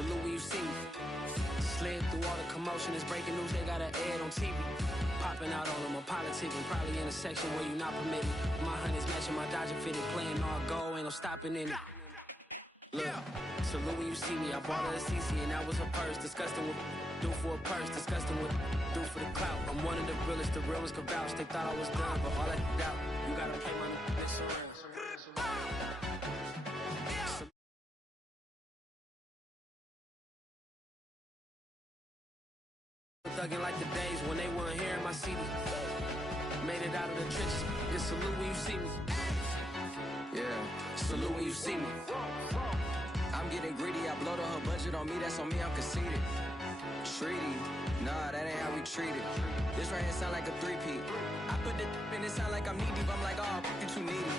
salute when you see me. Slid through all the commotion, it's breaking news, they got an ad on TV. Popping out on them, I'm politicking, probably in a section where you not permitted. My honey's matching my Dodger fitted, playing all goal, ain't no stopping in it. Look, salute when you see me, I bought her a CC and that was her purse. Disgusting what do for a purse, disgusting what do for the clout. I'm one of the realest, the realest could vouch. They thought I was done, but all I doubt, you gotta play my next around. Thugging like the days when they weren't here in my city. Made it out of the trenches. Just salute when you see me. Yeah, salute when you see me. I'm getting greedy. I blow the whole budget on me. That's on me. I'm conceited. Treaty. Nah, that ain't how we treat it. This right here sound like a three-peat. I put the in it sound like I'm knee deep. I'm like, oh, you too needy.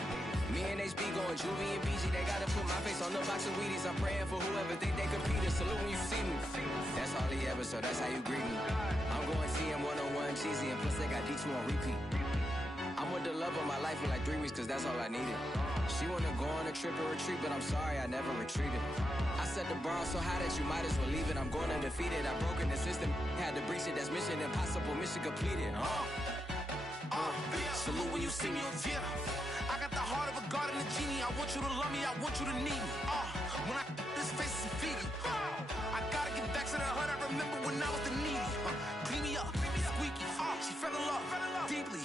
Me and HB going Juvie and BG. They gotta put my face on the box of Wheaties. I'm praying for whoever think they compete. Salute when you see me. That's all he ever, so that's how you greet me. I'm going TM 101 cheesy, and plus they got D2 on repeat. I'm with the love of my life for like 3 weeks, cause that's all I needed. She wanna go on a trip or retreat, but I'm sorry, I never retreated. I set the bar so high that you might as well leave it. I'm going undefeated, I broken the system. Had to breach it, that's mission impossible, mission completed. Salute when you see me, yeah. I got the heart of a god and a genie. I want you to love me, I want you to need me. When I this face is feedy. I gotta get back to the hood. I remember when I was the needy. Clean me up, squeaky. She fell in love, deeply.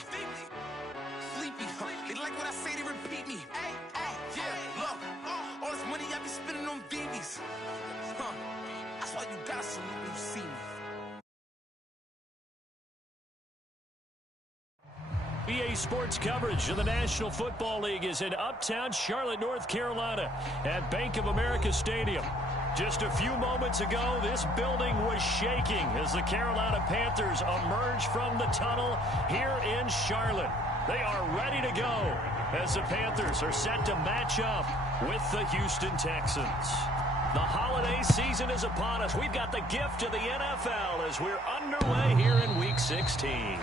Sleepy. They like what I say, they repeat me. Yeah, look, all this money I be spending on BBs. That's why you gotta salute when you see me. EA Sports coverage of the National Football League is in uptown Charlotte, North Carolina at Bank of America Stadium. Just a few moments ago, this building was shaking as the Carolina Panthers emerged from the tunnel here in Charlotte. They are ready to go as the Panthers are set to match up with the Houston Texans. The holiday season is upon us. We've got the gift of the NFL as we're underway here in Week 16.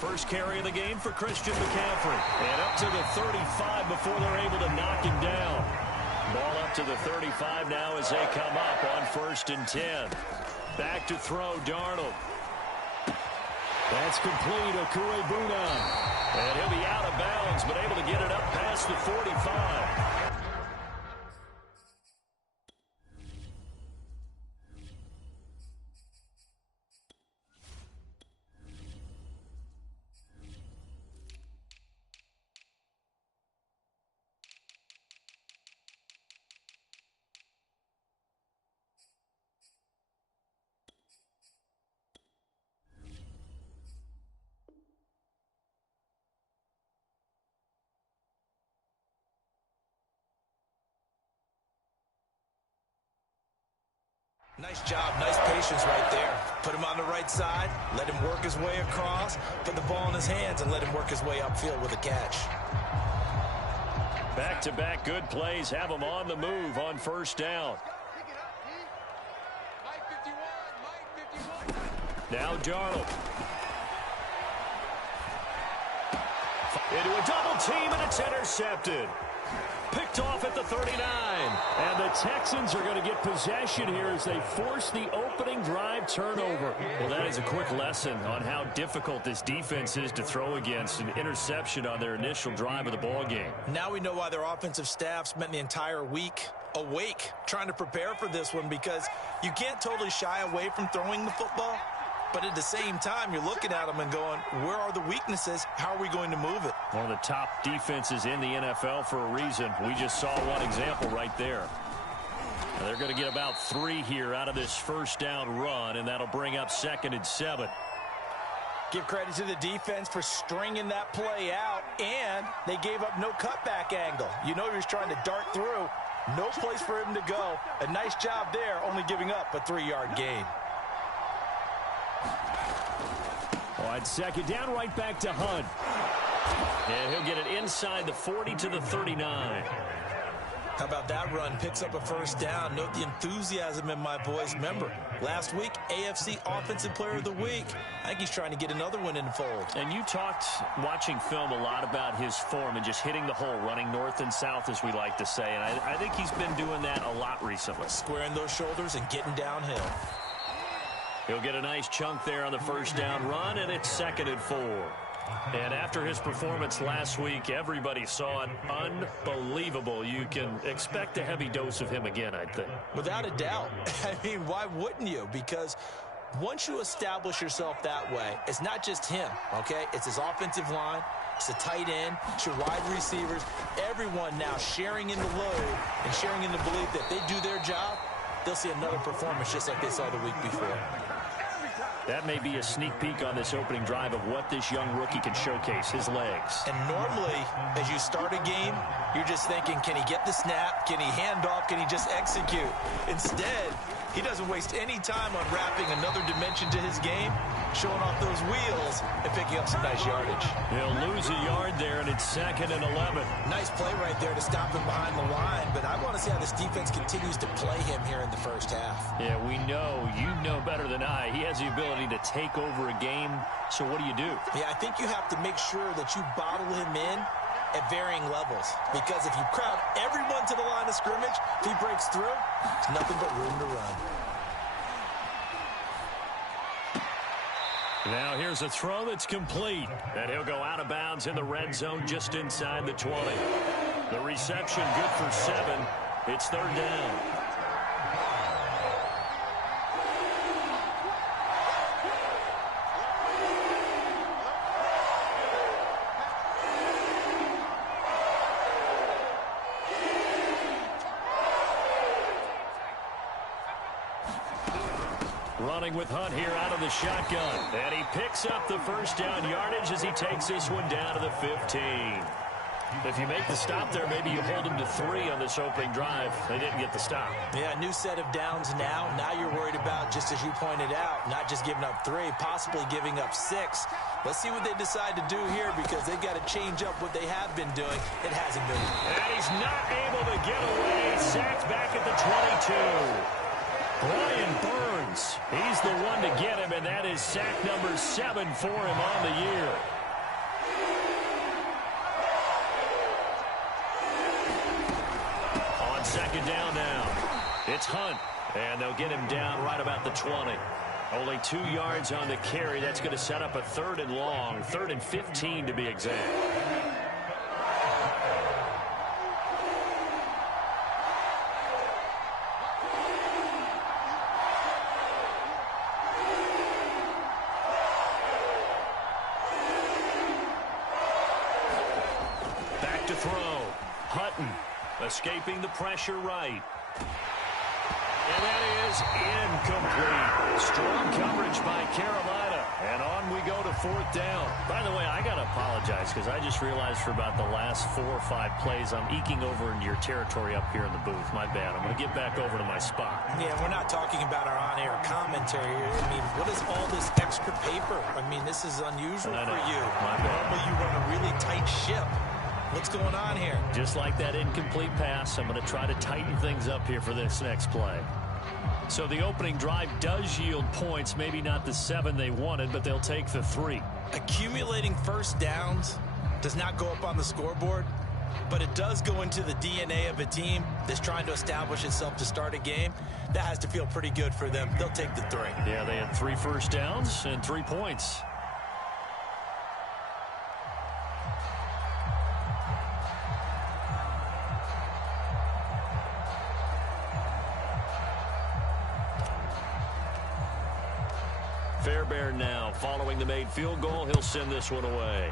First carry of the game for Christian McCaffrey. And up to the 35 before they're able to knock him down. Ball up to the 35 now as they come up on 1st and 10. Back to throw, Darnold. That's complete, Okuegbuna. And he'll be out of bounds, but able to get it up past the 45. Nice job, nice patience right there. Put him on the right side, let him work his way across, put the ball in his hands, and let him work his way upfield with a catch. Back-to-back good plays have him on the move on 1st down. Now Darnold. Into a double team, and it's intercepted. Picked off at the 39. And the Texans are going to get possession here as they force the opening drive turnover. Well, that is a quick lesson on how difficult this defense is to throw against. An interception on their initial drive of the ball game. Now we know why their offensive staff spent the entire week awake trying to prepare for this one, because you can't totally shy away from throwing the football. But at the same time, you're looking at them and going, where are the weaknesses? How are we going to move it? One of the top defenses in the NFL for a reason. We just saw one example right there. Now they're going to get about 3 here out of this 1st down run, and that'll bring up 2nd and 7. Give credit to the defense for stringing that play out, and they gave up no cutback angle. You know he was trying to dart through. No place for him to go. A nice job there, only giving up a 3-yard gain. Well, On second down, right back to Hunt. And he'll get it inside the 40 to the 39. How about that run? Picks up a first down. Note the enthusiasm in my voice. Remember, last week, AFC Offensive Player of the Week. I think he's trying to get another one in the fold. And you talked, watching film, a lot about his form and just hitting the hole, running north and south, as we like to say. And I think he's been doing that a lot recently. Squaring those shoulders and getting downhill. He'll get a nice chunk there on the first down run, and it's 2nd and 4. And after his performance last week, everybody saw it. Unbelievable. You can expect a heavy dose of him again, I think. Without a doubt. I mean, why wouldn't you? Because once you establish yourself that way, it's not just him, okay? It's his offensive line. It's the tight end. It's your wide receivers. Everyone now sharing in the load and sharing in the belief that if they do their job, they'll see another performance just like they saw the week before. That may be a sneak peek on this opening drive of what this young rookie can showcase, his legs. And normally, as you start a game, you're just thinking, can he get the snap? Can he hand off? Can he just execute? Instead, he doesn't waste any time unwrapping another dimension to his game, showing off those wheels and picking up some nice yardage. He'll lose a yard there, and it's 2nd and 11. Nice play right there to stop him behind the line, but I want to see how this defense continues to play him here in the first half. Yeah, we know, you know better than I, he has the ability to take over a game, so what do you do? Yeah, I think you have to make sure that you bottle him in at varying levels, because if you crowd everyone to the line of scrimmage, if he breaks through, there's nothing but room to run. Now here's a throw that's complete, and he'll go out of bounds in the red zone just inside the 20. The reception good for 7. It's 3rd down. Running with Hunt here out of the shotgun. And he picks up the first down yardage as he takes this one down to the 15. If you make the stop there, maybe you hold him to 3 on this opening drive. They didn't get the stop. Yeah, new set of downs now. Now you're worried about, just as you pointed out, not just giving up 3, possibly giving up 6. Let's see what they decide to do here, because they've got to change up what they have been doing. It hasn't been. And he's not able to get away. Sacked back at the 22. Brian Burns, he's the one to get him, and that is sack number 7 for him on the year. On second down now, it's Hunt, and they'll get him down right about the 20. Only 2 yards on the carry. That's going to set up a 3rd and long, 3rd and 15 to be exact. To throw. Hutton escaping the pressure right. And that is incomplete. Strong coverage by Carolina. And on we go to 4th down. By the way, I got to apologize because I just realized for about the last 4 or 5 plays I'm eking over into your territory up here in the booth. My bad. I'm going to get back over to my spot. Yeah, we're not talking about our on-air commentary here. I mean, what is all this extra paper? I mean, this is unusual for you. My bad. Normally you run a really tight ship. What's going on here? Just like that incomplete pass, I'm going to try to tighten things up here for this next play. So the opening drive does yield points, maybe not the 7 they wanted, but they'll take the 3. Accumulating first downs does not go up on the scoreboard, but it does go into the DNA of a team that's trying to establish itself to start a game. That has to feel pretty good for them. They'll take the 3. Yeah, they had 3 first downs and 3 points. Fairbairn now following the made field goal. He'll send this one away.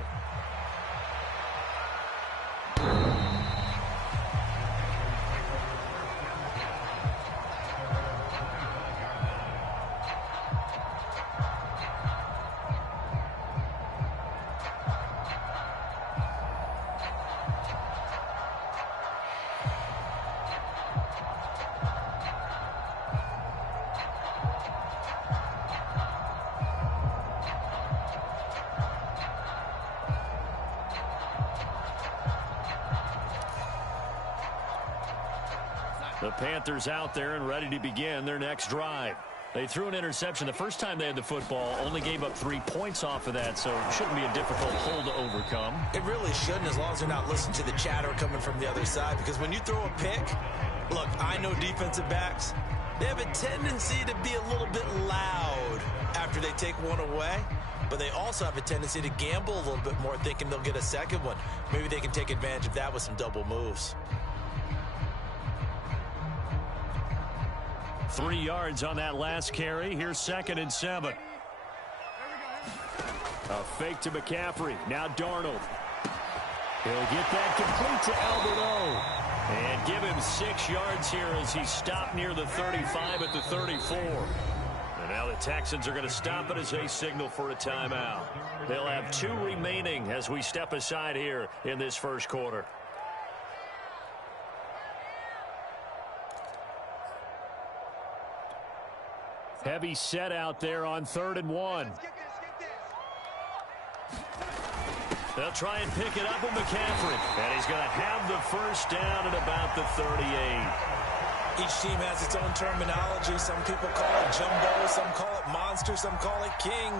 The Panthers out there and ready to begin their next drive. They threw an interception the first time they had the football, only gave up 3 points off of that, so it shouldn't be a difficult hole to overcome. It really shouldn't, as long as they're not listening to the chatter coming from the other side, because when you throw a pick, look, I know defensive backs, they have a tendency to be a little bit loud after they take one away, but they also have a tendency to gamble a little bit more, thinking they'll get a second one. Maybe they can take advantage of that with some double moves. 3 yards on that last carry. Here's 2nd and 7. A fake to McCaffrey. Now Darnold. He'll get that complete to Alberto. And give him 6 yards here as he stopped near the 35 at the 34. And now the Texans are going to stop it as they signal for a timeout. They'll have 2 remaining as we step aside here in this first quarter. Heavy set out there on 3rd and 1. They'll try and pick it up with McCaffrey. And he's going to have the first down at about the 38. Each team has its own terminology. Some people call it jumbo, some call it monster, some call it king.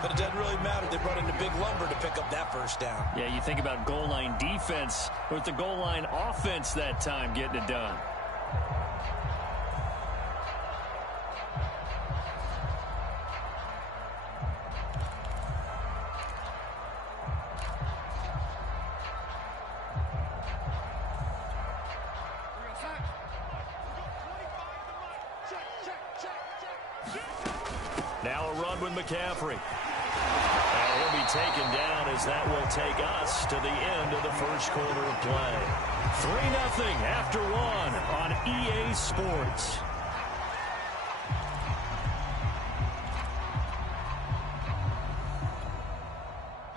But it doesn't really matter. They brought in the big lumber to pick up that first down. Yeah, you think about goal line defense with the goal line offense that time getting it done. Now a run with McCaffrey. And he'll be taken down as that will take us to the end of the first quarter of play. 3-0 after 1 on EA Sports.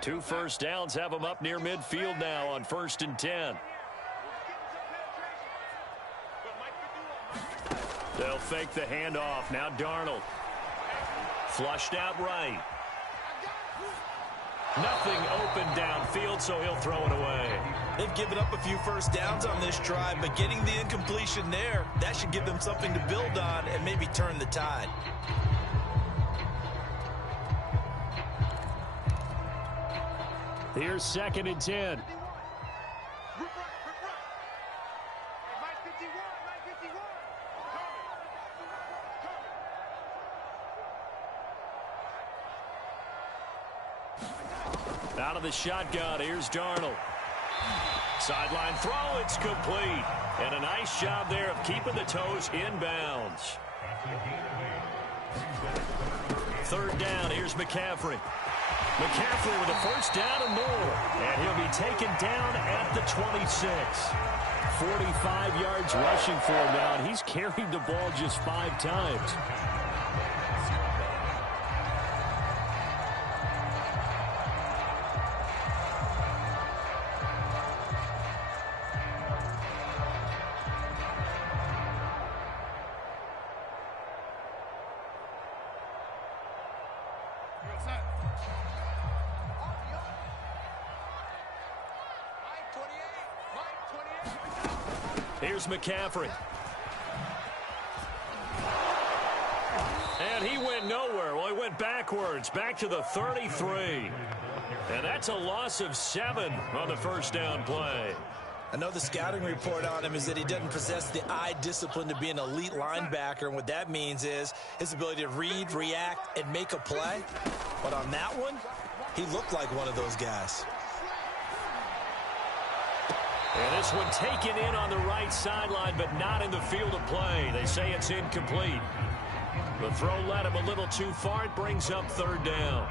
Two first downs have them up near midfield now on 1st and 10. They'll fake the handoff. Now Darnold. Flushed out right. Nothing open downfield, so he'll throw it away. They've given up a few first downs on this drive, but getting the incompletion there, that should give them something to build on and maybe turn the tide. Here's 2nd and 10. Out of the shotgun, here's Darnold. Sideline throw, it's complete. And a nice job there of keeping the toes inbounds. 3rd down, here's McCaffrey. McCaffrey with a first down and more. And he'll be taken down at the 26. 45 yards rushing for him now, and he's carried the ball just 5 times. Here's McCaffrey. And he went nowhere. Well, he went backwards, back to the 33. And that's a loss of 7 on the first down play. I know the scouting report on him is that he doesn't possess the eye discipline to be an elite linebacker, and what that means is his ability to read, react, and make a play. But on that one, he looked like one of those guys. And this one taken in on the right sideline, but not in the field of play. They say it's incomplete. The throw led him a little too far. It brings up 3rd down.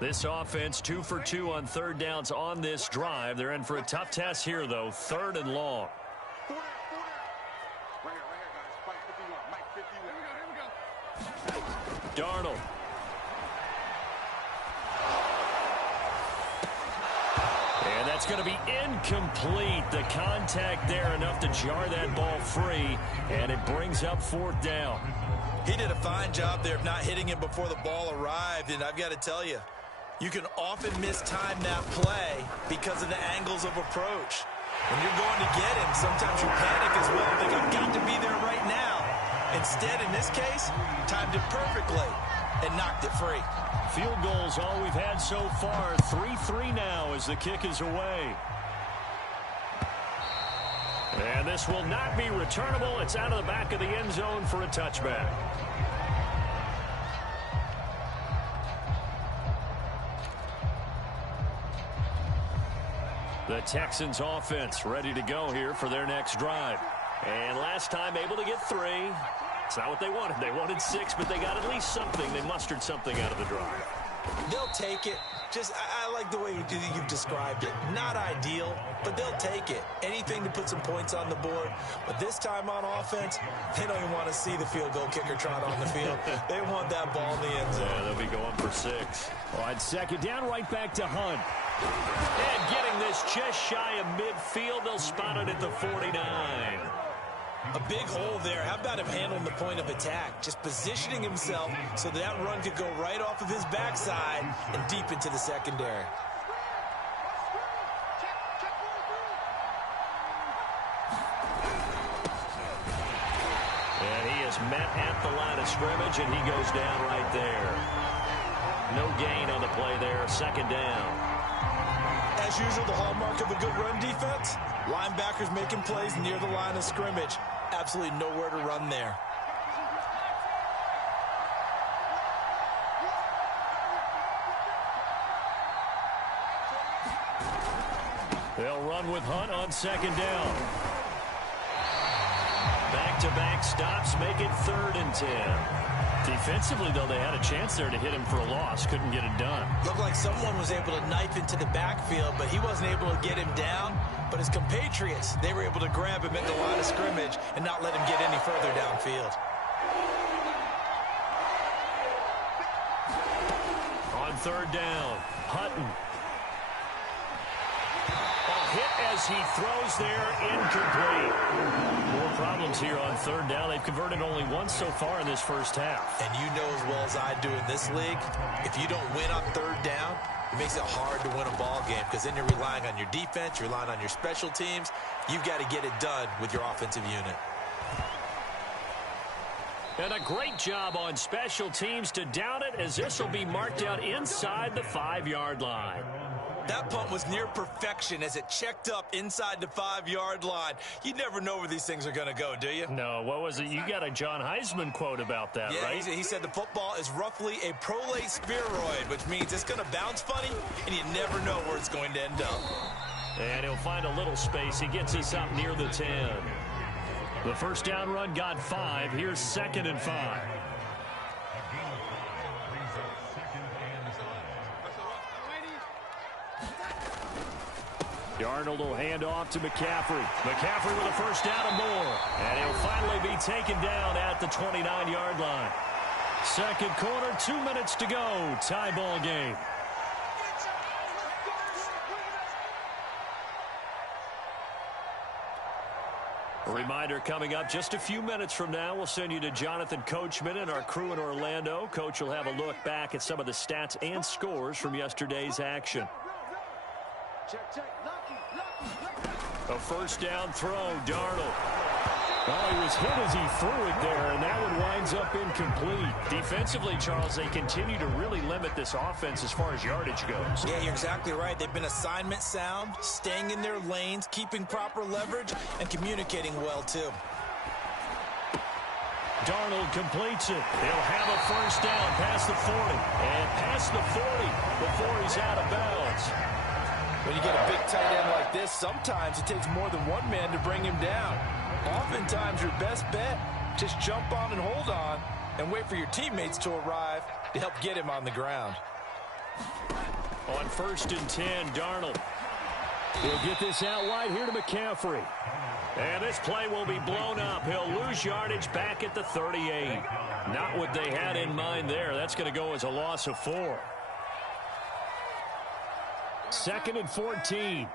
This offense 2 for 2 on 3rd downs on this drive. They're in for a tough test here, though. 3rd and long. Darnold. And that's going to be incomplete. The contact there enough to jar that ball free, and it brings up 4th down. He did a fine job there of not hitting him before the ball arrived, and I've got to tell you, You can often mistime that play because of the angles of approach. When you're going to get him, sometimes you panic as well and think, I've got to be there right now. Instead, in this case, timed it perfectly and knocked it free. Field goals all we've had so far. 3-3 now as the kick is away. And this will not be returnable. It's out of the back of the end zone for a touchback. The Texans offense ready to go here for their next drive. And last time able to get 3. It's not what they wanted. They wanted 6, but they got at least something. They mustered something out of the drive. They'll take it. I like the way you've described it. Not ideal, but they'll take it. Anything to put some points on the board. But this time on offense, they don't even want to see the field goal kicker trot on the field. They want that ball in the end zone. Yeah, they'll be going for 6. On second down, right back to Hunt. And getting this just shy of midfield, they'll spot it at the 49. A big hole there. How about him handling the point of attack? Just positioning himself so that run could go right off of his backside and deep into the secondary. And he is met at the line of scrimmage, and he goes down right there. No gain on the play there. Second down. As usual, the hallmark of a good run defense, linebackers making plays near the line of scrimmage. Absolutely nowhere to run there. They'll run with Hunt on second down. Back-to-back stops make it 3rd and 10. Defensively, though, they had a chance there to hit him for a loss. Couldn't get it done. Looked like someone was able to knife into the backfield, but he wasn't able to get him down. But his compatriots, they were able to grab him at the line of scrimmage and not let him get any further downfield. On third down, Hutton. Hit as he throws there, incomplete. More problems here on third down. They've converted only once so far in this first half. And you know as well as I do in this league, if you don't win on third down, it makes it hard to win a ball game because then you're relying on your defense, you're relying on your special teams. You've got to get it done with your offensive unit. And a great job on special teams to down it as this will be marked out inside the 5-yard line. That punt was near perfection as it checked up inside the 5-yard line. You never know where these things are going to go, do you? No, what was it? You got a John Heisman quote about that, yeah, right? He said the football is roughly a prolate spheroid, which means it's going to bounce funny, and you never know where it's going to end up. And he'll find a little space. He gets us up near the 10. The first down run got 5. Here's 2nd and 5. Darnold will hand off to McCaffrey. McCaffrey with a first down and more. And he'll finally be taken down at the 29-yard line. Second quarter, 2 minutes to go. Tie ball game. A reminder coming up just a few minutes from now, we'll send you to Jonathan Coachman and our crew in Orlando. Coach will have a look back at some of the stats and scores from yesterday's action. A first down throw, Darnold. Oh, he was hit as he threw it there, and that one winds up incomplete. Defensively, Charles, they continue to really limit this offense as far as yardage goes. Yeah, you're exactly right. They've been assignment sound, staying in their lanes, keeping proper leverage, and communicating well, too. Darnold completes it. He'll have a first down past the 40. And past the 40 before he's out of bounds. When you get a big tight end like this, sometimes it takes more than one man to bring him down. Oftentimes, your best bet, just jump on and hold on and wait for your teammates to arrive to help get him on the ground. On 1st and 10, Darnold. He'll get this out wide here to McCaffrey. And this play will be blown up. He'll lose yardage back at the 38. Not what they had in mind there. That's going to go as a loss of 4. 2nd and 14.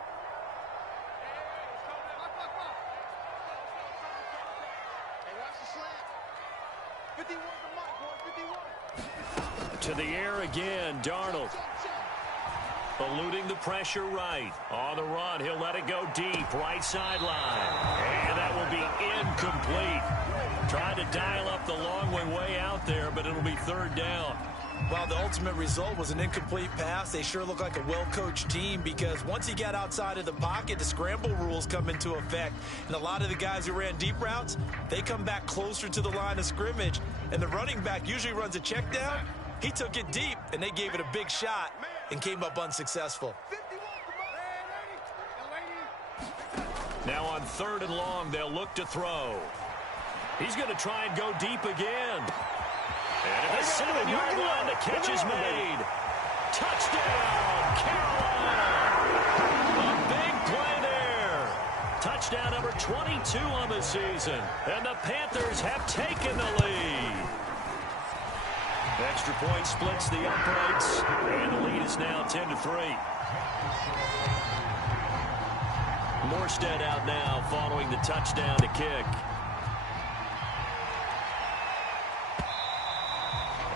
To the air again, Darnold. Eluding the pressure right. On the run, he'll let it go deep. Right sideline. And that will be incomplete. Trying to dial up the long one way out there, but it'll be third down. Well, the ultimate result was an incomplete pass. They sure look like a well-coached team because once he got outside of the pocket, the scramble rules come into effect. And a lot of the guys who ran deep routes, they come back closer to the line of scrimmage. And the running back usually runs a check down. He took it deep, and they gave it a big shot and came up unsuccessful. Now on 3rd and long, they'll look to throw. He's going to try and go deep again. And at the 7-yard line, the catch is made. Touchdown, Carolina! A big play there. Touchdown number 22 on the season. And the Panthers have taken the lead. Extra point splits the uprights. And the lead is now 10-3. Morstead out now following the touchdown to kick.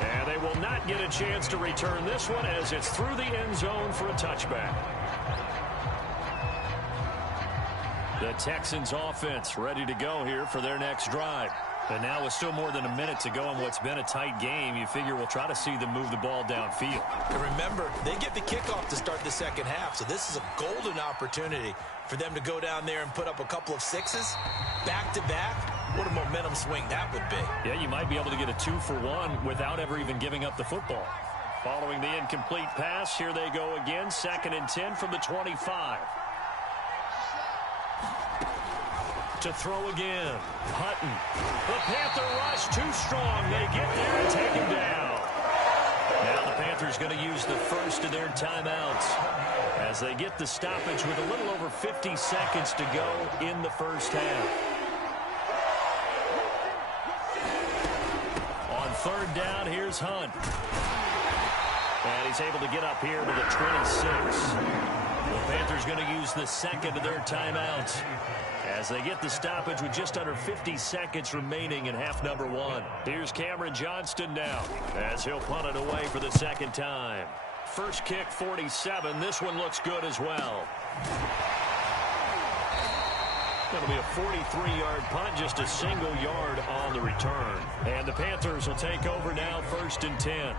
And they will not get a chance to return this one as it's through the end zone for a touchback. The Texans offense ready to go here for their next drive. And now with still more than a minute to go in what's been a tight game, you figure we'll try to see them move the ball downfield. And remember, they get the kickoff to start the second half, so this is a golden opportunity for them to go down there and put up a couple of sixes back-to-back. What a momentum swing that would be. Yeah, you might be able to get a 2-for-1 without ever even giving up the football. Following the incomplete pass, here they go again, 2nd and 10 from the 25. To throw again. Hutton. The Panther rush too strong. They get there and take him down. Now the Panthers going to use the first of their timeouts as they get the stoppage with a little over 50 seconds to go in the first half. On 3rd down, here's Hunt. And he's able to get up here to the 26. The Panthers going to use the second of their timeouts as they get the stoppage with just under 50 seconds remaining in half number 1. Here's Cameron Johnston now as he'll punt it away for the second time. First kick, 47. This one looks good as well. Going to be a 43-yard punt, just a single yard on the return. And the Panthers will take over now, 1st and 10.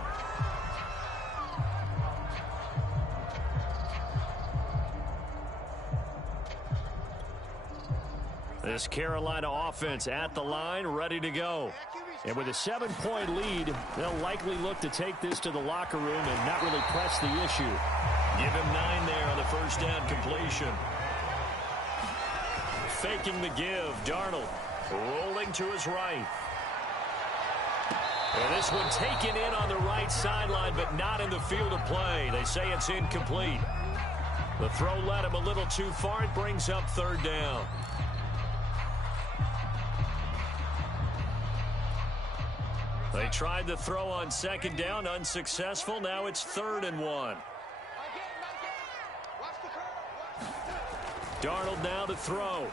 This Carolina offense at the line, ready to go. And with a 7-point lead, they'll likely look to take this to the locker room and not really press the issue. Give him 9 there on the first down completion. Faking the give, Darnold rolling to his right. And this one taken in on the right sideline, but not in the field of play. They say it's incomplete. The throw led him a little too far. It brings up 3rd down. They tried the throw on 2nd down, unsuccessful. Now it's 3rd and 1. Darnold now to throw.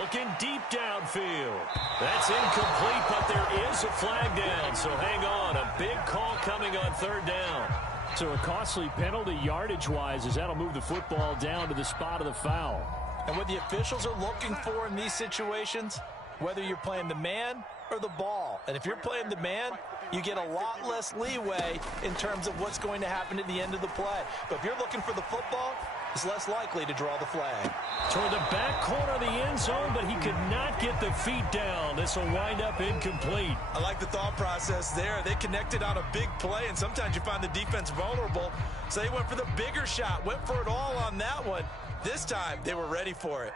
Looking deep downfield. That's incomplete, but there is a flag down, so hang on. A big call coming on 3rd down. So a costly penalty yardage-wise as that'll move the football down to the spot of the foul. And what the officials are looking for in these situations, whether you're playing the man or the ball. And if you're playing the man, you get a lot less leeway in terms of what's going to happen at the end of the play. But if you're looking for the football, it's less likely to draw the flag. Toward the back corner of the end zone, but he could not get the feet down. This will wind up incomplete. I like the thought process there. They connected on a big play, and sometimes you find the defense vulnerable. So they went for the bigger shot, went for it all on that one. This time, they were ready for it.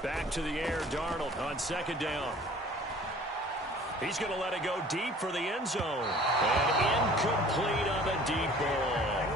Back to the air, Darnold on 2nd down. He's going to let it go deep for the end zone. And incomplete on the deep ball.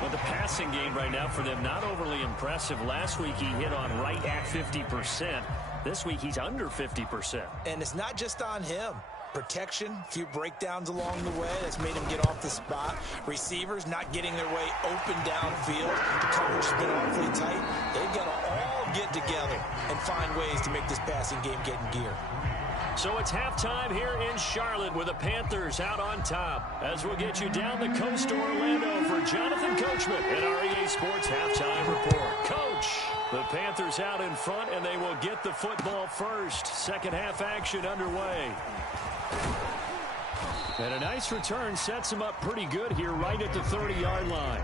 But the passing game right now for them, not overly impressive. Last week he hit on right at 50%. This week he's under 50%. And it's not just on him. Protection, a few breakdowns along the way. That's made him get off the spot. Receivers not getting their way open downfield. The coverage has been awfully tight. They've got to all get together and find ways to make this passing game get in gear. So it's halftime here in Charlotte with the Panthers out on top. As we'll get you down the coast to Orlando for Jonathan Coachman at our EA Sports Halftime Report. Coach, the Panthers out in front, and they will get the football first. Second half action underway. And a nice return sets them up pretty good here right at the 30-yard line.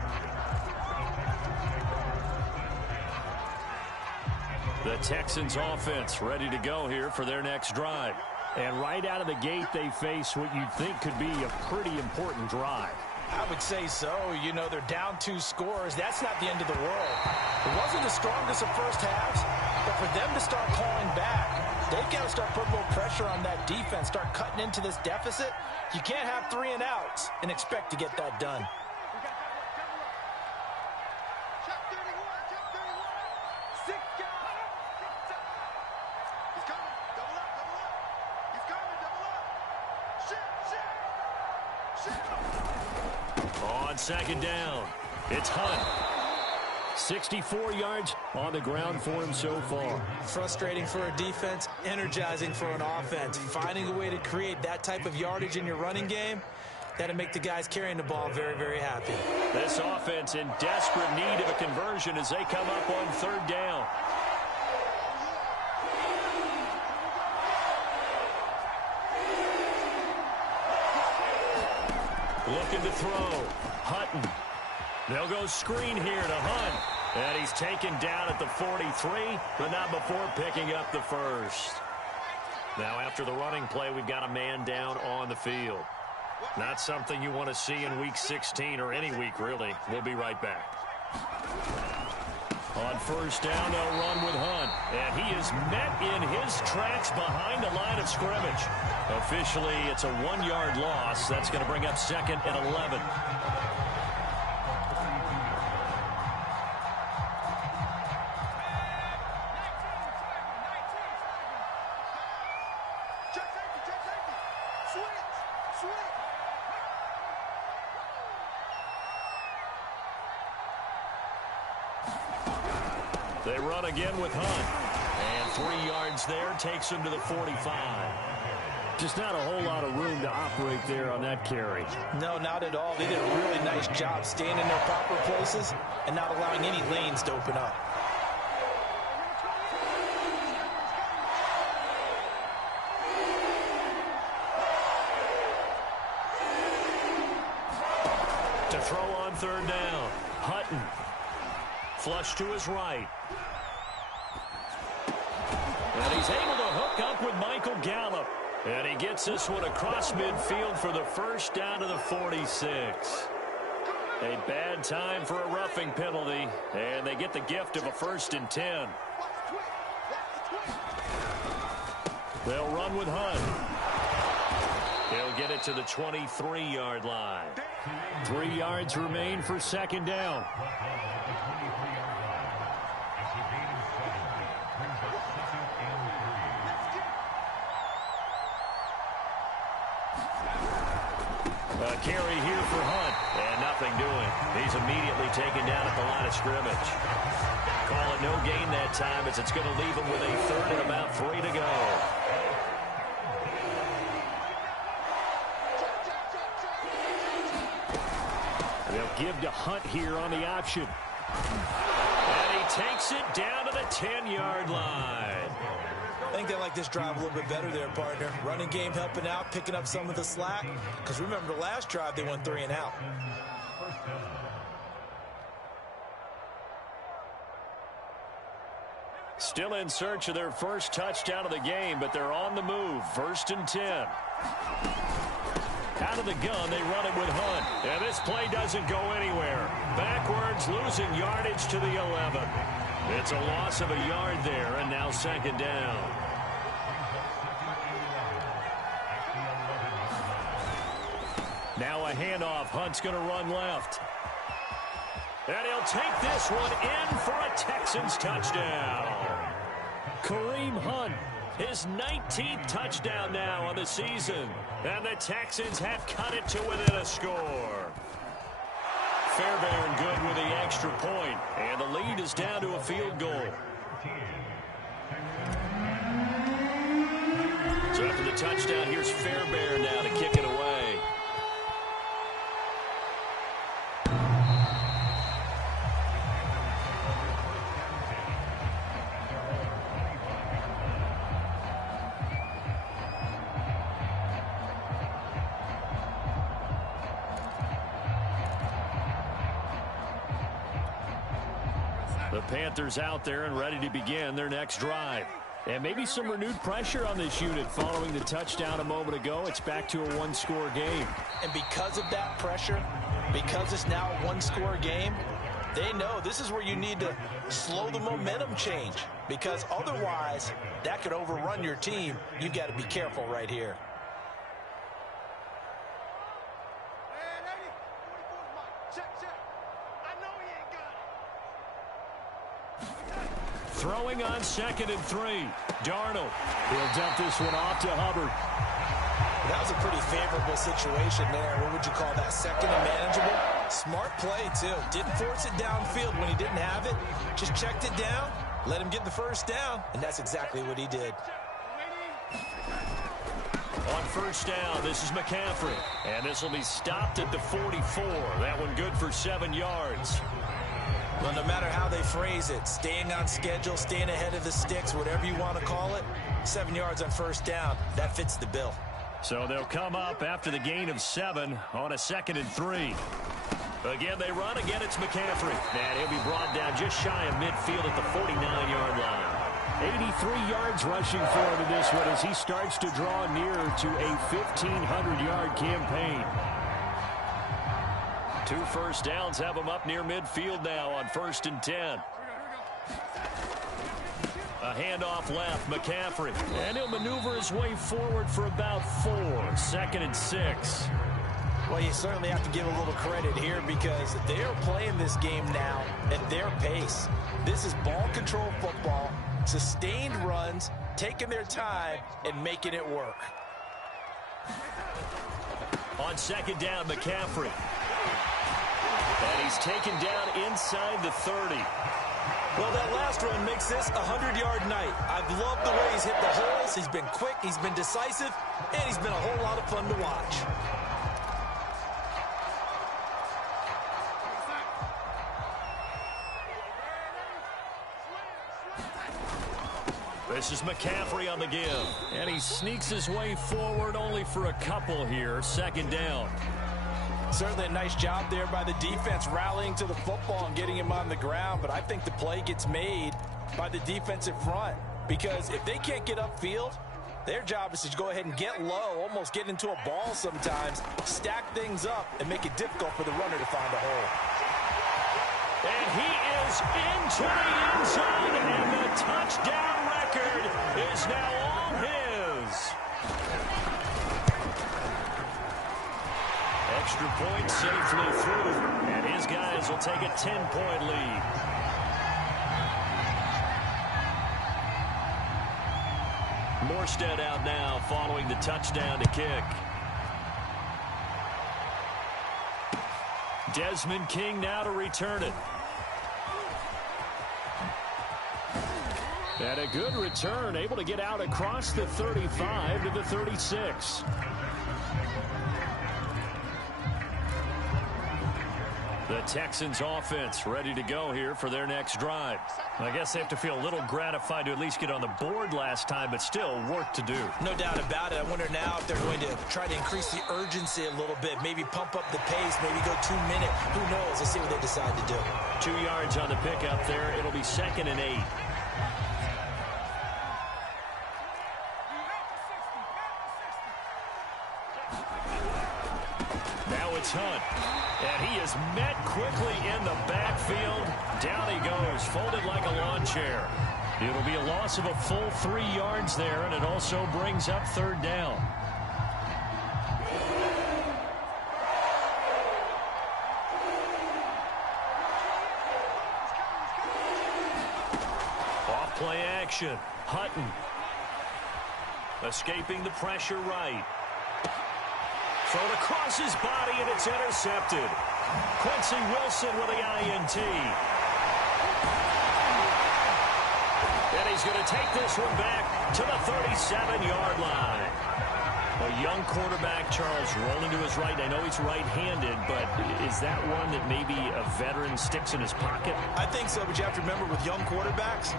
The Texans offense ready to go here for their next drive. And right out of the gate, they face what you'd think could be a pretty important drive. I would say so. You know, they're down 2 scores. That's not the end of the world. It wasn't the strongest of first halves, but for them to start clawing back, they've got to start putting a little pressure on that defense, start cutting into this deficit. You can't have 3 and outs and expect to get that done. On second down, it's Hunt. 64 yards on the ground for him so far. Frustrating for a defense, energizing for an offense. Finding a way to create that type of yardage in your running game, that'll make the guys carrying the ball very, very happy. This offense in desperate need of a conversion as they come up on third down. Looking to throw. Hutton. They'll go screen here to Hunt. And he's taken down at the 43, but not before picking up the first. Now after the running play, we've got a man down on the field. Not something you want to see in Week 16 or any week, really. We'll be right back. On first down, they'll run with Hunt. And he is met in his tracks behind the line of scrimmage. Officially, it's a 1-yard loss. That's going to bring up second and 11. They run again with Hunt. And 3 yards there takes him to the 45. Just not a whole lot of room to operate there on that carry. No, not at all. They did a really nice job staying in their proper places and not allowing any lanes to open up. To throw on third down, Hutton. Flush to his right. And he's able to hook up with Michael Gallup. And he gets this one across midfield for the first down to the 46. A bad time for a roughing penalty. And they get the gift of a 1st and 10. They'll run with Hunt. He'll get it to the 23-yard line. 3 yards remain for second down. A carry here for Hunt, and nothing doing. He's immediately taken down at the line of scrimmage. Call it no gain that time as it's going to leave him with a 3rd and about 3 to go. They'll give to Hunt here on the option. And he takes it down to the 10-yard line. I think they like this drive a little bit better there, partner. Running game helping out, picking up some of the slack. Because remember, the last drive, they went 3 and out. Still in search of their first touchdown of the game, but they're on the move. 1st and 10. Out of the gun, they run it with Hunt. And this play doesn't go anywhere. Backwards, losing yardage to the 11. It's a loss of a yard there, and now second down. Now a handoff. Hunt's going to run left. And he'll take this one in for a Texans touchdown. Kareem Hunt, His 19th touchdown now on the season. And the Texans have cut it to within a score. Fairbairn good with the extra point. And the lead is down to a field goal. So after the touchdown, here's Fairbairn now to kick it away. The Panthers out there and ready to begin their next drive. And maybe some renewed pressure on this unit following the touchdown a moment ago. It's back to a one-score game. And because of that pressure, because it's now a one-score game, they know this is where you need to slow the momentum change. Because otherwise, that could overrun your team. You've got to be careful right here. Throwing on 2nd and 3. Darnold. He'll dump this one off to Hubbard. That was a pretty favorable situation there. What would you call that? Second and manageable? Smart play, too. Didn't force it downfield when he didn't have it. Just checked it down, let him get the first down, and that's exactly what he did. On first down, this is McCaffrey. And this will be stopped at the 44. That one good for 7 yards. Well, no matter how they phrase it, staying on schedule, staying ahead of the sticks, whatever you want to call it, 7 yards on first down, that fits the bill. So they'll come up after the gain of 7 on a 2nd and 3. Again, they run. Again, it's McCaffrey. And he'll be brought down just shy of midfield at the 49-yard line. 83 yards rushing for him in this one as he starts to draw nearer to a 1,500-yard campaign. 2 first downs have him up near midfield now on 1st and 10. A handoff left, McCaffrey. And he'll maneuver his way forward for about 4. 2nd and 6. Well, you certainly have to give a little credit here because they're playing this game now at their pace. This is ball control football, sustained runs, taking their time, and making it work. On 2nd down, McCaffrey. And he's taken down inside the 30. Well, that last run makes this a 100-yard night. I've loved the way he's hit the holes. He's been quick, he's been decisive, and he's been a whole lot of fun to watch. This is McCaffrey on the give. And he sneaks his way forward only for a couple here. 2nd down. Certainly a nice job there by the defense rallying to the football and getting him on the ground. But I think the play gets made by the defensive front. Because if they can't get upfield, their job is to go ahead and get low, almost get into a ball sometimes, stack things up, and make it difficult for the runner to find a hole. And he is into the end zone, and the touchdown record is now all his. Extra point safely through, and his guys will take a 10-point lead. Morstead out now following the touchdown to kick. Desmond King now to return it. And a good return, able to get out across the 35 to the 36. The Texans offense ready to go here for their next drive. I guess they have to feel a little gratified to at least get on the board last time, but still work to do. No doubt about it. I wonder now if they're going to try to increase the urgency a little bit, maybe pump up the pace, maybe go 2 minute. Who knows? Let's see what they decide to do. 2 yards on the pickup there. It'll be 2nd and 8. Now it's Hunt. And he is met quickly in the backfield. Down he goes, folded like a lawn chair. It'll be a loss of a full 3 yards there, and it also brings up 3rd down. Off play action. Hutton. Escaping the pressure right. Thrown across his body, and it's intercepted. Quincy Wilson with the INT. And he's going to take this one back to the 37-yard line. A young quarterback, Charles, rolling to his right. I know he's right-handed, but is that one that maybe a veteran sticks in his pocket? I think so, but you have to remember with young quarterbacks,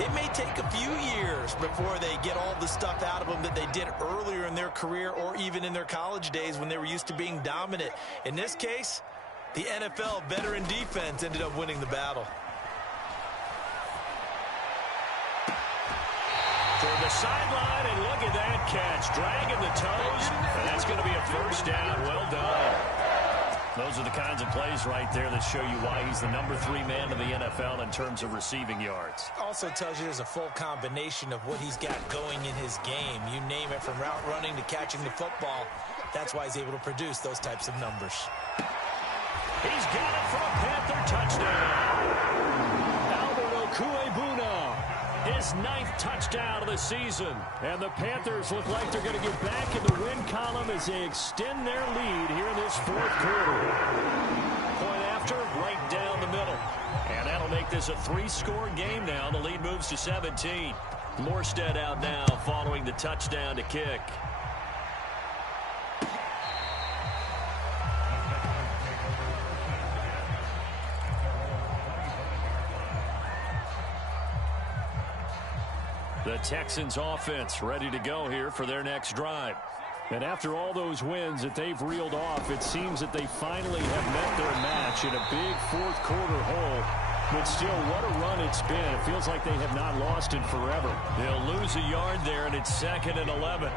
it may take a few years before they get all the stuff out of them that they did earlier in their career or even in their college days when they were used to being dominant. In this case, the NFL veteran defense ended up winning the battle. Toward the sideline, and look at that catch. Dragging the toes, and that's going to be a first down. Well done. Those are the kinds of plays right there that show you why he's the number 3 man in the NFL in terms of receiving yards. Also tells you there's a full combination of what he's got going in his game. You name it, from route running to catching the football. That's why he's able to produce those types of numbers. He's got it for a Panther touchdown. Albert Okuebuna, his 9th touchdown of the season. And the Panthers look like they're going to get back in the win column as they extend their lead here in this 4th quarter. Point after, right down the middle. And that'll make this a 3-score game now. The lead moves to 17. Morstead out now following the touchdown to kick. The Texans offense ready to go here for their next drive. And after all those wins that they've reeled off, it seems that they finally have met their match in a big 4th quarter hole. But still, what a run it's been. It feels like they have not lost in forever. They'll lose a yard there, and it's 2nd and 11.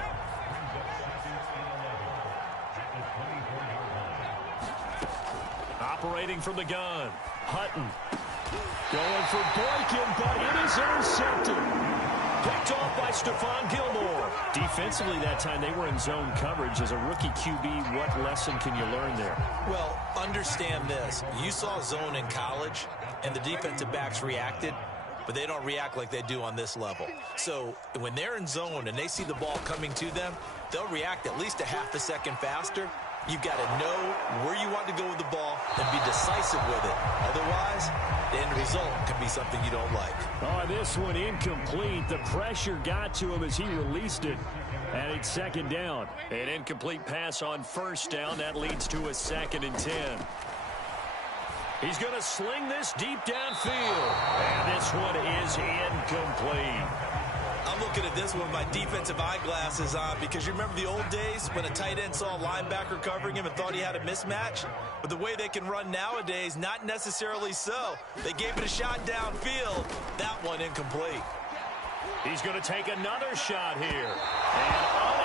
Operating from the gun, Hutton. Going for Boykin, but it is intercepted. Picked off by Stephon Gilmore. Defensively that time, they were in zone coverage. As a rookie QB, what lesson can you learn there? Well, understand this. You saw zone in college, and the defensive backs reacted, but they don't react like they do on this level. So when they're in zone and they see the ball coming to them, they'll react at least a half a second faster. You've got to know where you want to go with the ball and be decisive with it. Otherwise, the end result can be something you don't like. Oh, this one incomplete. The pressure got to him as he released it. And it's 2nd down. An incomplete pass on 1st down. That leads to a 2nd and 10. He's going to sling this deep downfield. And this one is incomplete. I'm looking at this one with my defensive eyeglasses on, because you remember the old days when a tight end saw a linebacker covering him and thought he had a mismatch? But the way they can run nowadays, not necessarily so. They gave it a shot downfield. That one incomplete. He's going to take another shot here. And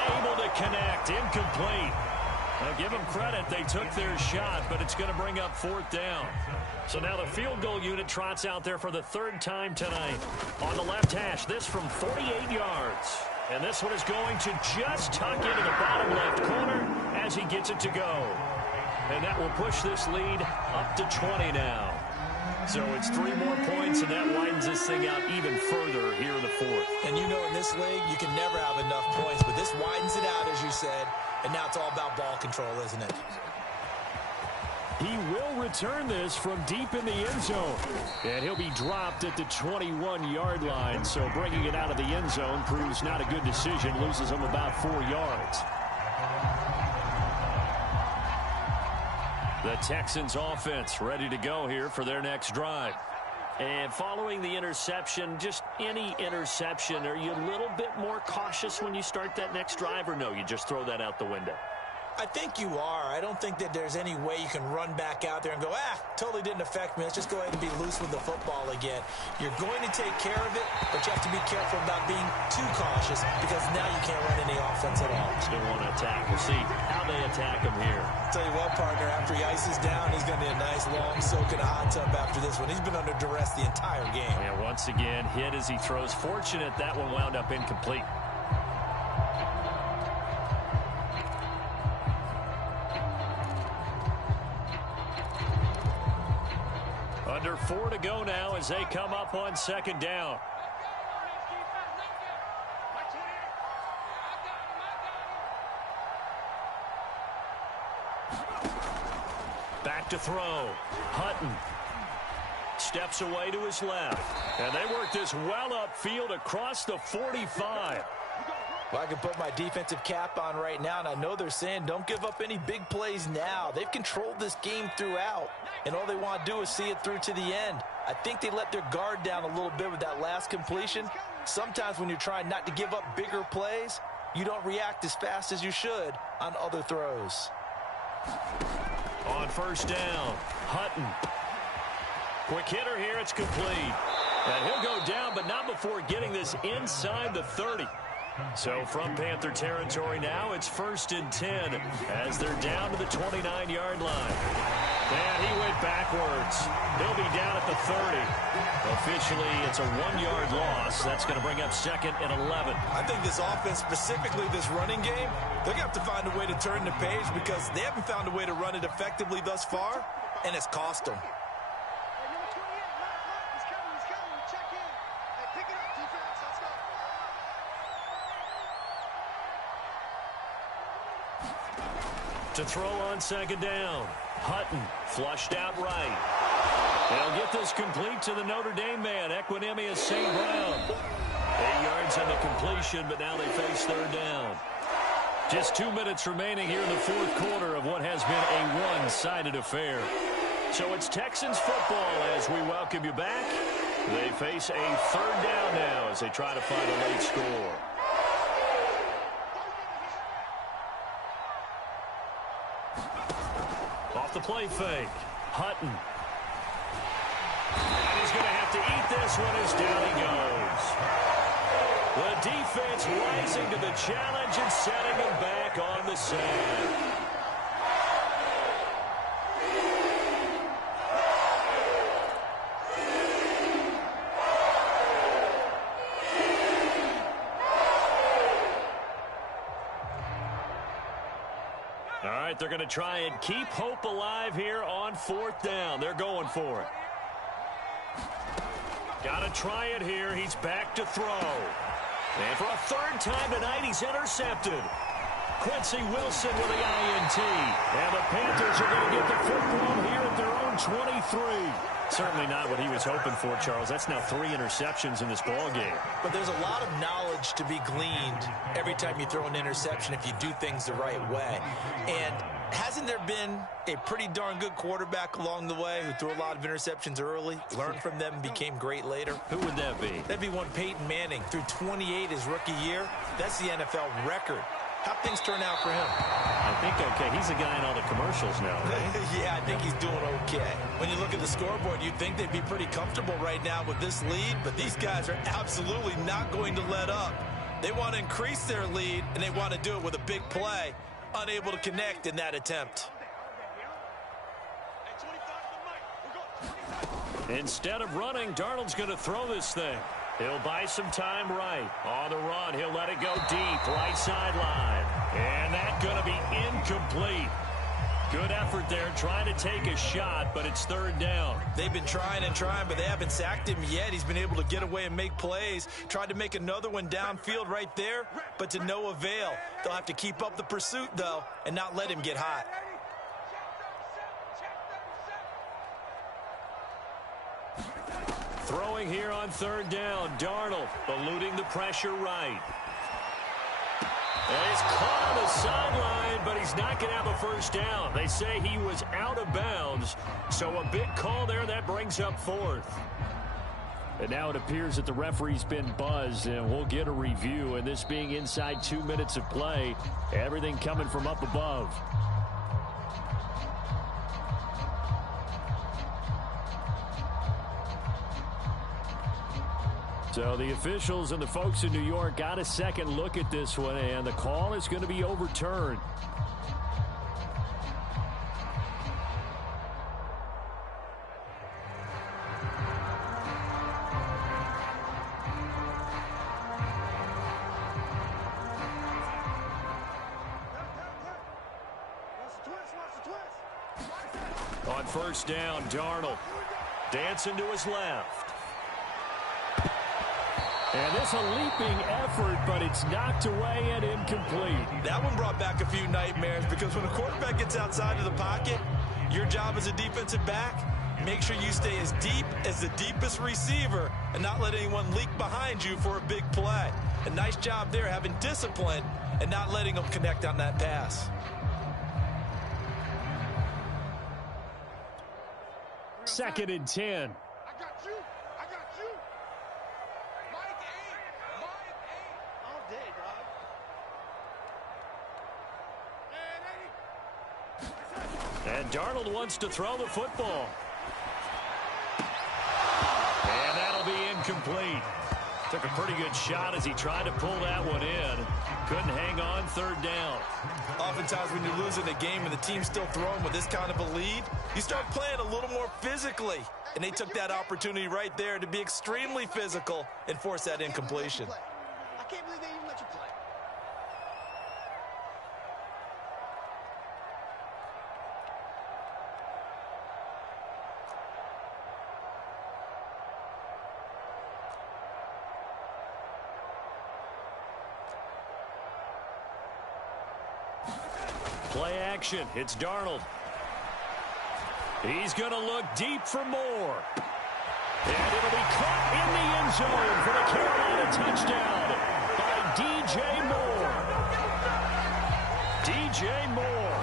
unable to connect. Incomplete. Now, give them credit. They took their shot, but it's going to bring up 4th down. So now the field goal unit trots out there for the 3rd time tonight. On the left hash, this from 48 yards. And this one is going to just tuck into the bottom left corner as he gets it to go. And that will push this lead up to 20 now. So it's 3 more points, and that widens this thing out even further here in the 4th. And you know, in this league, you can never have enough points, but this widens it out, as you said, and now it's all about ball control, isn't it? He will return this from deep in the end zone. And he'll be dropped at the 21-yard line. So bringing it out of the end zone proves not a good decision. Loses him about 4 yards. The Texans offense ready to go here for their next drive. And following the interception, just any interception, are you a little bit more cautious when you start that next drive, or no, you just throw that out the window? I think you are. I don't think that there's any way you can run back out there and go, totally didn't affect me. Let's just go ahead and be loose with the football again. You're going to take care of it, but you have to be careful about being too cautious, because now you can't run any offense at all. Still want to attack. We'll see how they attack him here. I'll tell you what, partner, after he ices down, he's going to need a nice long soak in a hot tub after this one. He's been under duress the entire game. And once again, hit as he throws. Fortunate that one wound up incomplete. Under 4 to go now as they come up on 2nd down. back to throw. Hutton steps away to his left. And they work this well upfield across the 45. Well, I can put my defensive cap on right now, and I know they're saying don't give up any big plays now. They've controlled this game throughout, and all they want to do is see it through to the end. I think they let their guard down a little bit with that last completion. Sometimes when you're trying not to give up bigger plays, you don't react as fast as you should on other throws. On first down, Hutton. Quick hitter here, it's complete. And he'll go down, but not before getting this inside the 30. So from Panther territory now, it's 1st and 10 as they're down to the 29-yard line. And he went backwards. He'll be down at the 30. Officially, it's a 1-yard loss. That's going to bring up 2nd and 11. I think this offense, specifically this running game, they're going to have to find a way to turn the page because they haven't found a way to run it effectively thus far, and it's cost them. To throw on 2nd down. Hutton flushed out right. They'll get this complete to the Notre Dame man, Equanimous St. Brown. 8 yards on the completion, but now they face 3rd down. Just 2 minutes remaining here in the 4th quarter of what has been a one-sided affair. So it's Texans football as we welcome you back. They face a 3rd down now as they try to find a late score. Off the play fake. Hutton. And he's going to have to eat this one as down he goes. The defense rising to the challenge and setting him back on the sand. All right, they're going to try and keep hope alive here on 4th down. They're going for it. Got to try it here. He's back to throw. And for a 3rd time tonight, he's intercepted. Quincy Wilson with the INT. And the Panthers are going to get the football here at their own 23. Certainly not what he was hoping for, Charles. That's now 3 interceptions in this ball game. But there's a lot of knowledge to be gleaned every time you throw an interception if you do things the right way. And hasn't there been a pretty darn good quarterback along the way who threw a lot of interceptions early, learned from them, and became great later? Who would that be? That'd be one Peyton Manning. Threw 28 his rookie year. That's the NFL record. How'd things turn out for him? I think okay. He's a guy in all the commercials now, right? Yeah, I think he's doing okay. When you look at the scoreboard, you'd think they'd be pretty comfortable right now with this lead, but these guys are absolutely not going to let up. They want to increase their lead, and they want to do it with a big play. Unable to connect in that attempt. Instead of running, Darnold's going to throw this thing. He'll buy some time right. On the run, he'll let it go deep, right sideline. And that's going to be incomplete. Good effort there, trying to take a shot, but it's 3rd down. They've been trying and trying, but they haven't sacked him yet. He's been able to get away and make plays. Tried to make another one downfield right there, but to no avail. They'll have to keep up the pursuit, though, and not let him get hot. Throwing here on 3rd down, Darnold eluding the pressure right. And he's caught on the sideline, but he's not going to have a 1st down. They say he was out of bounds, so a big call there that brings up 4th. And now it appears that the referee's been buzzed, and we'll get a review. And this being inside 2 minutes of play, everything coming from up above. So the officials and the folks in New York got a second look at this one, and the call is going to be overturned. On 1st down, Darnold dancing to his left. And this a leaping effort, but it's knocked away and incomplete. That one brought back a few nightmares because when a quarterback gets outside of the pocket, Your job as a defensive back, make sure you stay as deep as the deepest receiver and not let anyone leak behind you for a big play. A nice job there having discipline and not letting them connect on that pass. Second and 10. I got you. Mike 8. All day, dog. And Darnold wants to throw the football. And that'll be incomplete. Took a pretty good shot as he tried to pull that one in. Couldn't hang on, third down. Oftentimes when you're losing a game and the team's still throwing with this kind of a lead, you start playing a little more physically. And they took that opportunity right there to be extremely physical and force that incompletion. I can't believe they even let you play. Play action. It's Darnold. He's going to look deep for more. And it'll be caught in the end zone for the Carolina touchdown by DJ Moore. DJ Moore,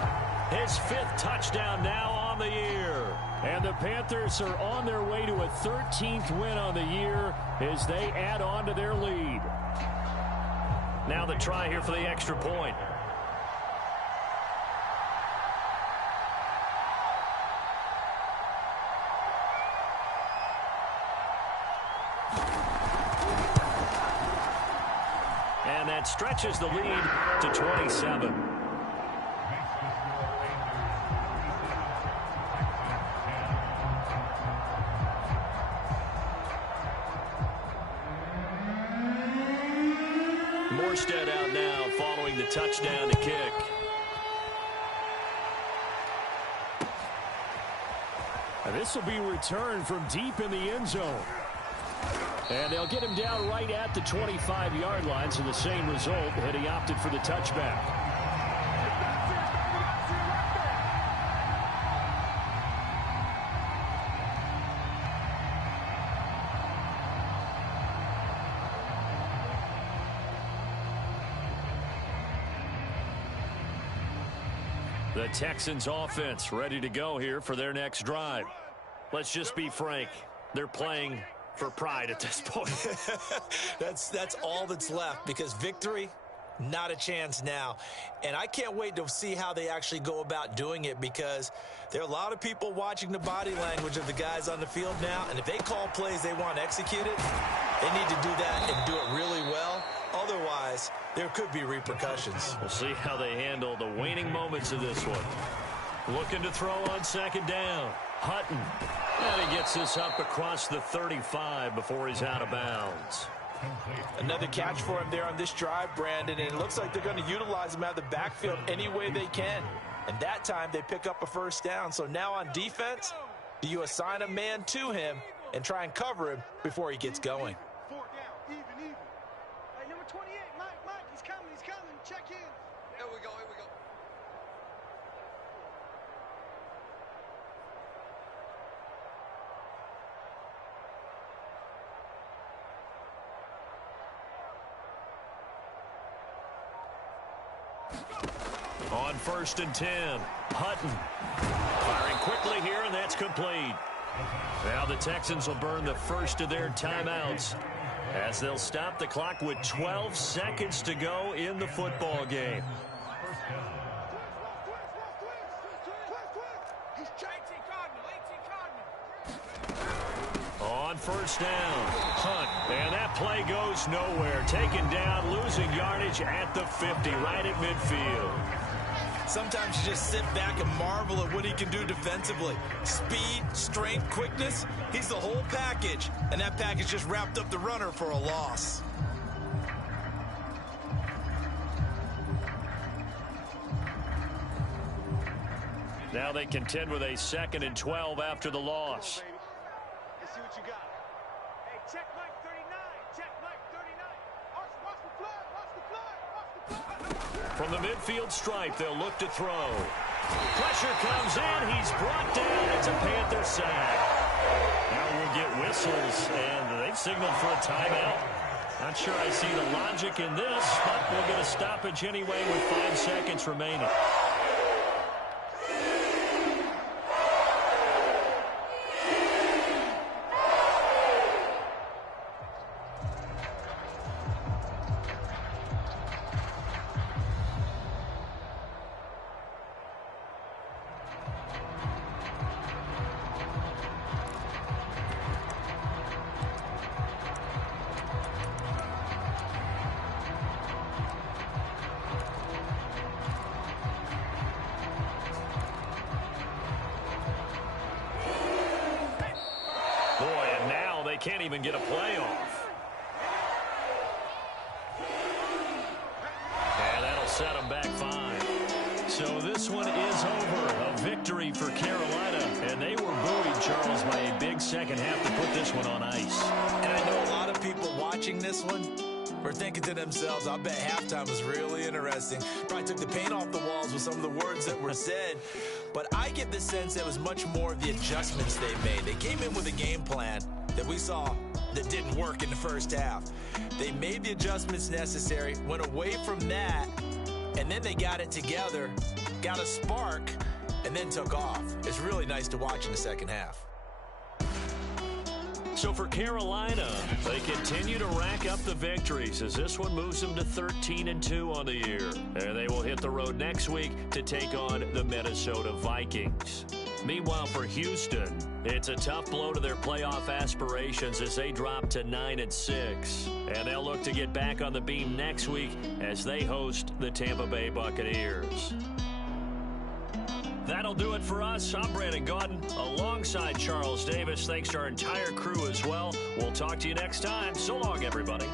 his 5th touchdown now on the year. And the Panthers are on their way to a 13th win on the year as they add on to their lead. Now the try here for the extra point. And that stretches the lead to 27. Morstead out now following the touchdown to kick. And this will be returned from deep in the end zone. And they'll get him down right at the 25-yard line, so the same result had he opted for the touchback. The Texans offense ready to go here for their next drive. Let's just be frank. They're playing for pride at this point. That's all that's left, because victory, not a chance now. And I can't wait to see how they actually go about doing it, because there are a lot of people watching the body language of the guys on the field now, and if they call plays they want executed, they need to do that and do it really well. Otherwise, there could be repercussions. We'll see how they handle the waning moments of this one. Looking to throw on second down. Hutton. And he gets this up across the 35 before he's out of bounds. Another catch for him there on this drive, Brandon, and it looks like they're going to utilize him out of the backfield any way they can. And that time they pick up a first down. So now on defense, do you assign a man to him and try and cover him before he gets going? 4 down, even. Hey, number 28, Mike, he's coming. Check in. Here we go. On 1st and 10, Hutton firing quickly here, and that's complete. Now the Texans will burn the first of their timeouts as they'll stop the clock with 12 seconds to go in the football game. On 1st down, Hunt, and that play goes nowhere. Taken down, losing yardage at the 50, right at midfield. Sometimes you just sit back and marvel at what he can do defensively. Speed, strength, quickness, he's the whole package. And that package just wrapped up the runner for a loss. Now they contend with a 2nd and 12 after the loss. Let's see what you got. Hey, check Mike 39. Check Mike 39. Watch the fly. From the midfield stripe, they'll look to throw. Pressure comes in. He's brought down. It's a Panther sack. Now we'll get whistles, and they've signaled for a timeout. Not sure I see the logic in this, but we'll get a stoppage anyway with 5 seconds remaining. Can't even get a play off. And that'll set them back 5. So this one is over. A victory for Carolina. And they were buoyed, Charles, by a big second half to put this one on ice. And I know a lot of people watching this one were thinking to themselves, I bet halftime was really interesting. Probably took the paint off the walls with some of the words that were said. But I get the sense that it was much more of the adjustments they made. They came in with a game plan that we saw that didn't work in the first half. They made the adjustments necessary, went away from that, and then they got it together, got a spark, and then took off. It's really nice to watch in the second half. So for Carolina, they continue to rack up the victories as this one moves them to 13-2 on the year. And they will hit the road next week to take on the Minnesota Vikings. Meanwhile, for Houston, it's a tough blow to their playoff aspirations as they drop to 9-6. And they'll look to get back on the beam next week as they host the Tampa Bay Buccaneers. That'll do it for us. I'm Brandon Gaudin alongside Charles Davis. Thanks to our entire crew as well. We'll talk to you next time. So long, everybody.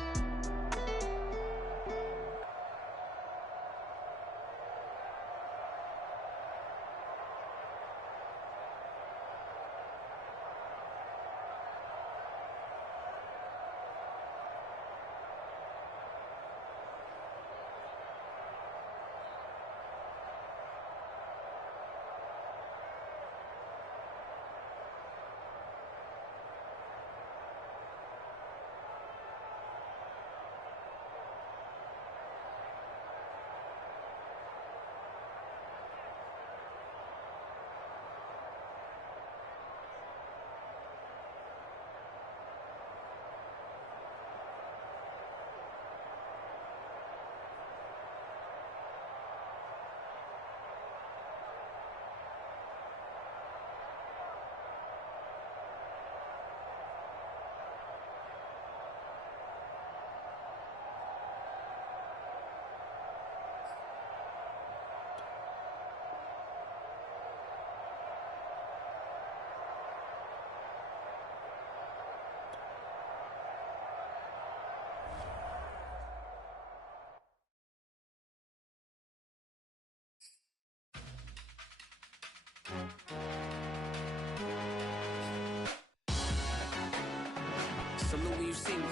Salute when you see me.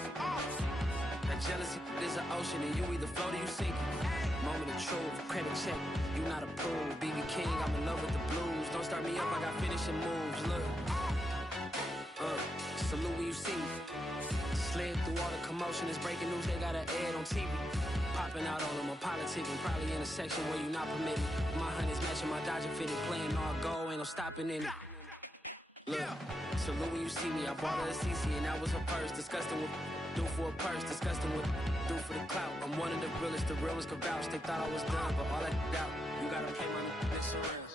That jealousy is an ocean and you either float or you sink. Moment of truth, credit check, you not approved. BB King, I'm in love with the blues. Don't start me up, I got finishing moves. Look, salute when you see me. Slid through all the commotion, it's breaking news, they got an ad on TV. Popping out on them, I'm politicking, probably in a section where you not permitted. My honey's matching my Dodger fitted, playing all go, ain't no stopping in it. Look, salute when you see me, I bought her a CC and that was her purse. Disgusting with do for a purse, disgusting with do for the clout. I'm one of the realest, the realest could vouch. They thought I was done, but all I doubt, you gotta pay money, mess around.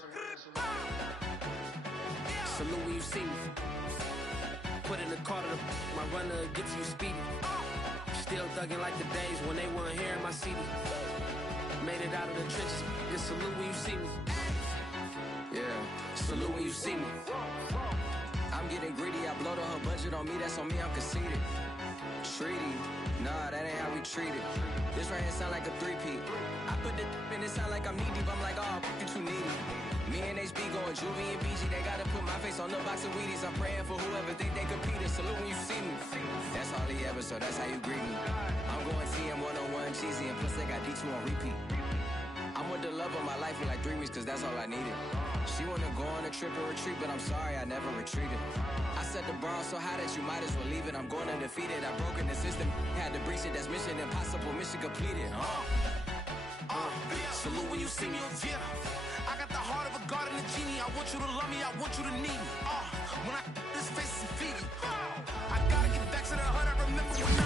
Salute when you see me. Put in the car to my runner, get to you speedy. Still thugging like the days when they weren't here in my city. Made it out of the trenches, just salute when you see me. Yeah, salute when you see me. I'm getting greedy, I blow the whole budget on me, that's on me, I'm conceited. Treaty, nah, that ain't how we treat it. This right here sound like a three-peat. I put the in it sound like I'm knee-deep, I'm like, oh, you too needy. Me and HB going Juvie and BG, they gotta put my face on the box of Wheaties. I'm praying for whoever think they competed, salute when you see me. That's all he ever, so that's how you greet me. I'm going TM 101 cheesy, and plus they got D2 on repeat. I'm with the love of my life for like 3 weeks, cause that's all I needed. She wanna go on a trip and retreat, but I'm sorry, I never retreated. I set the bar so high that you might as well leave it. I'm going undefeated, I've broken the system. Had to breach it, that's mission impossible, mission completed. Salute when you see me, yeah. I got the heart of a god and a genie. I want you to love me, I want you to need me. When I this face is feedy. I gotta get back to the hood, I remember when